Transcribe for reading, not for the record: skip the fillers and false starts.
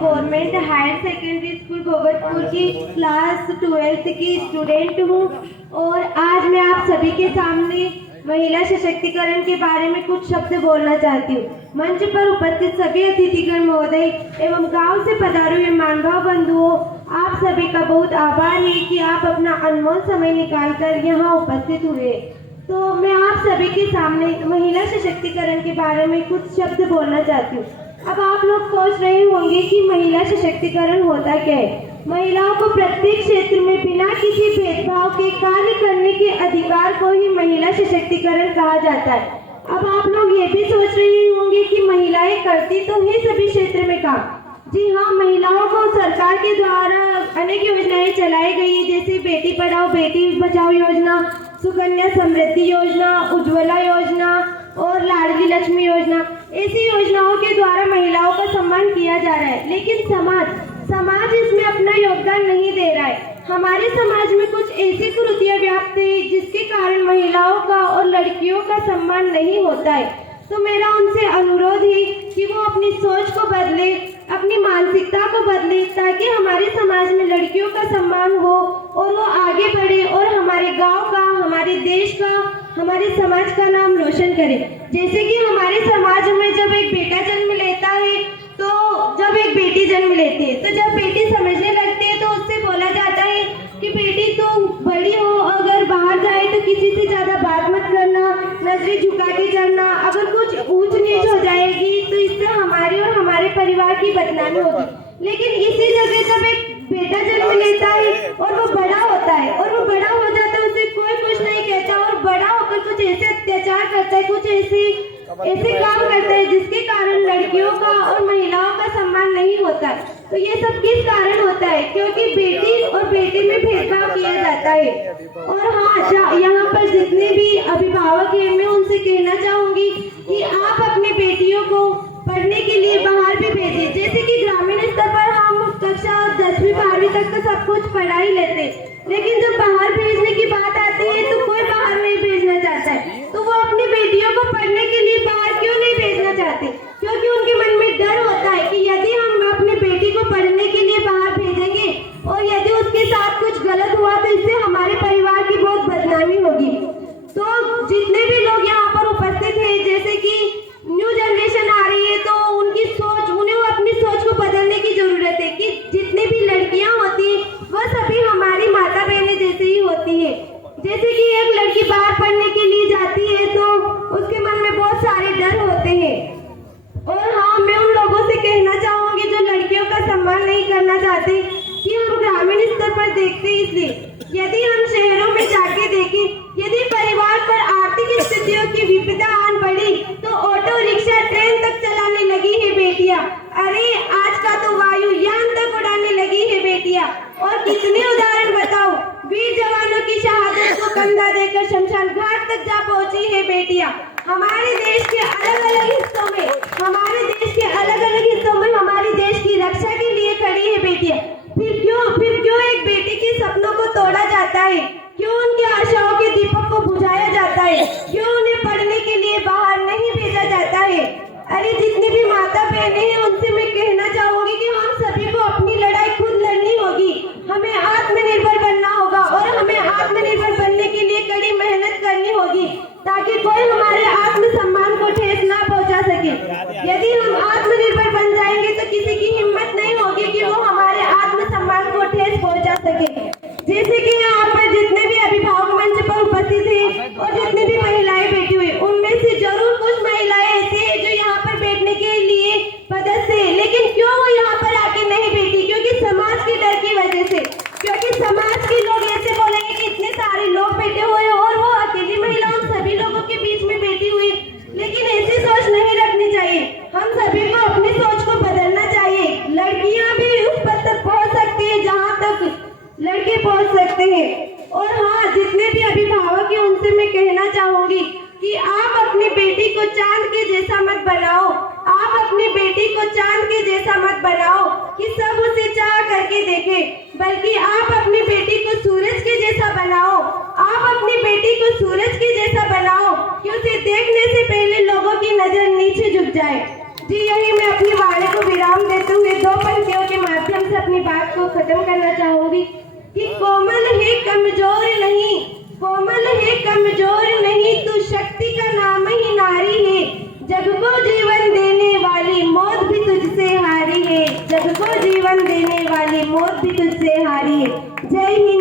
Government higher secondary school भोगतपुर की class 12th की student हूँ और आज मैं आप सभी के सामने महिला सशक्तिकरण के बारे में कुछ शब्द बोलना चाहती हूँ। मंच पर उपस्थित सभी अतिथिगण महोदय एवं गांव से पधारे हुए मानभाव बंधुओं, आप सभी का बहुत आभार है कि आप अपना अनमोल समय निकालकर यहाँ उपस्थित हुए। तो मैं आप सभी के सामने महिला सशक्तिकरण के बारे में कुछ शब्द बोलना चाहती हूँ। अब आप लोग सोच रहे होंगे कि महिला सशक्तिकरण होता क्या है। महिलाओं को प्रत्येक क्षेत्र में बिना किसी भेदभाव के कार्य करने के अधिकार को ही महिला सशक्तिकरण कहा जाता है। अब आप लोग ये भी सोच रहे होंगे कि महिलाएं करती तो है सभी क्षेत्र में काम। जी हाँ, महिलाओं को सरकार के द्वारा अनेक योजनाएं चलाई गई है, जैसे बेटी पढ़ाओ बेटी बचाओ योजना, सुकन्या समृद्धि योजना, उज्ज्वला योजना और लाडली लक्ष्मी योजना। ऐसी योजनाओं के द्वारा महिलाओं का सम्मान किया जा रहा है, लेकिन समाज इसमें अपना योगदान नहीं दे रहा है। हमारे समाज में कुछ ऐसी कुरीतियां व्याप्त है जिसके कारण महिलाओं का और लड़कियों का सम्मान नहीं होता है। तो मेरा उनसे अनुरोध है कि वो अपनी सोच को बदले, अपनी मानसिकता को बदले, ताकि हमारे समाज में लड़कियों का सम्मान हो और वो आगे बढ़े और हमारे गांव का, हमारे देश का, हमारे समाज का नाम रोशन करे। जैसे कि हमारे समाज में जब एक बेटा जन्म लेता है, तो जब एक बेटी जन्म लेती है, तो जब बेटी समझने लगती है तो उससे बोला जाता है कि बेटी तुम बड़ी हो, अगर बाहर जाए तो किसी से ज्यादा बात मत करना, नजरें झुका के चलना, अगर कुछ ऊंच नीच हो जाएगी तो इससे हमारे और हमारे परिवार की बदनामी होगी। लेकिन इसी जगह जब एक बेटा जन्म लेता है और वो बड़ा होता है और वो बड़ा हो जाता है, उसे कोई कुछ नहीं कहता और बड़ा होकर कुछ ऐसे अत्याचार करता है, कुछ ऐसे काम करता है जिसके कारण लड़कियों का और महिलाओं का सम्मान नहीं होता। तो ये सब किस कारण होता है? क्योंकि बेटी और बेटे में भेदभाव किया जाता है। और हाँ, यहाँ पर जितने भी अभिभावक हैं, मैं उनसे कहना चाहूंगी कि आप अपनी बेटियों को पढ़ने के लिए बाहर भी भेजें। जैसे कि ग्रामीण स्तर पर हम कक्षा 10वीं 12वीं तक तो सब कुछ पढ़ा ही लेते, लेकिन जब बाहर भेजने की बात आती है तो कोई बाहर नहीं भेजना चाहता है। तो वो अपनी बेटियों को पढ़ने के लिए बाहर क्यों नहीं भेजना चाहते? क्योंकि उनके मन में डर होता है कि यदि हम अपनी बेटी को पढ़ने के लिए बाहर भेजेंगे और यदि उसके साथ कुछ गलत हुआ तो इससे हमारे परिवार की बहुत बदनामी होगी। तो जितने भी लोग यहाँ पर उपस्थित हैं, जैसे कि न्यू जनरेशन आ रही है, तो उनकी सोच, उन्हें अपनी सोच को बदलने की जरूरत है कि जितनी भी लड़कियां होती हैं वह सभी हमारी माता बहनें जैसे ही होती है। जैसे कि एक लड़की बाहर पढ़ने के लिए जाती है तो उसके मन में बहुत सारे डर होते हैं। और हाँ, मैं उन लोगों से कहना चाहूंगी जो लड़कियों का सम्मान नहीं करना चाहते कि हम ग्रामीण स्तर पर देखते हैं, इसलिए यदि हम शहरों में जाके देखें, यदि परिवार पर आर्थिक स्थितियों की विपदा आन पड़ी तो ऑटो रिक्शा ट्रेन तक चलाने लगी है बेटियां। अरे आज का तो वायुयान तक उड़ाने लगी है बेटियां। और कितने उदाहरण बताओ, वीर जवानों की शहादत को कंधा देकर शमशान घाट तक जा पहुंची है बेटियां। हमारे देश के अलग अलग हिस्सों में हमारे देश की रक्षा के लिए खड़ी है बेटियां। फिर क्यों एक बेटी के सपनों को तोड़ा जाता है? क्यों उनकी आशाओं के दीपक को बुझाया जाता है? क्यों उन्हें पढ़ने के लिए बाहर नहीं भेजा जाता है? अरे जितनी भी माता बहनें हैं, उनसे मैं कहना चाहूंगी कि हम सभी को अपनी लड़ाई खुद लड़नी होगी। हमें आत्मनिर्भर बनना होगा और हमें आत्मनिर्भर बनने के लिए कड़ी मेहनत करनी होगी, ताकि कोई हमारे आत्मसम्मान को ठेस ना पहुंचा सके। यदि हम आत्मनिर्भर बन जाएंगे तो किसी की हिम्मत नहीं होगी कि वो हमारे आत्मसम्मान को ठेस पहुंचा सके। जैसे कि यहाँ पर जितने भी अभिभावक मंच पर उपस्थित हैं और जितनी भी महिलाएं बैठी हुई, उनमें से जरूर कुछ महिलाएं ऐसी हैं जो यहाँ पर बैठने के लिए पदस्थ है, लेकिन क्यों वो यहाँ पर आके नहीं बैठी? क्योंकि समाज के डर की वजह से। क्योंकि समाज के लोग ऐसे बोलेंगे कि इतने सारे लोग बैठे हुए हैं और वो अकेली महिला उन सभी लोगों के बीच में बैठी हुई। लेकिन ऐसी सोच नहीं रखनी चाहिए। हम सभी को अपनी सोच को बदलना चाहिए। लड़कियां भी उस पद तक पहुंच सकती है जहां तक लड़के पहुंच सकते हैं। और हाँ, जितने भी अभिभावक हैं उनसे मैं कहना चाहूंगी कि आप अपनी बेटी को चांद के जैसा मत बनाओ। आप अपनी बेटी को चांद के जैसा मत बनाओ कि सब उसे चाह करके देखें, बल्कि आप अपनी बेटी को सूरज के जैसा बनाओ। आप अपनी बेटी को सूरज के जैसा बनाओ कि उसे देखने से पहले लोगों की नजर नीचे झुक जाए। जी, यही मैं अपनी वाणी को विराम देते हुए 2 पंक्तियों खत्म करना चाहूंगी कि कोमल है कमजोर नहीं, कोमल है कमजोर नहीं, तू शक्ति का नाम ही नारी है। जग को जीवन देने वाली मौत भी तुझसे हारी है, जग को जीवन देने वाली मौत भी तुझसे हारी है। जय हिंद।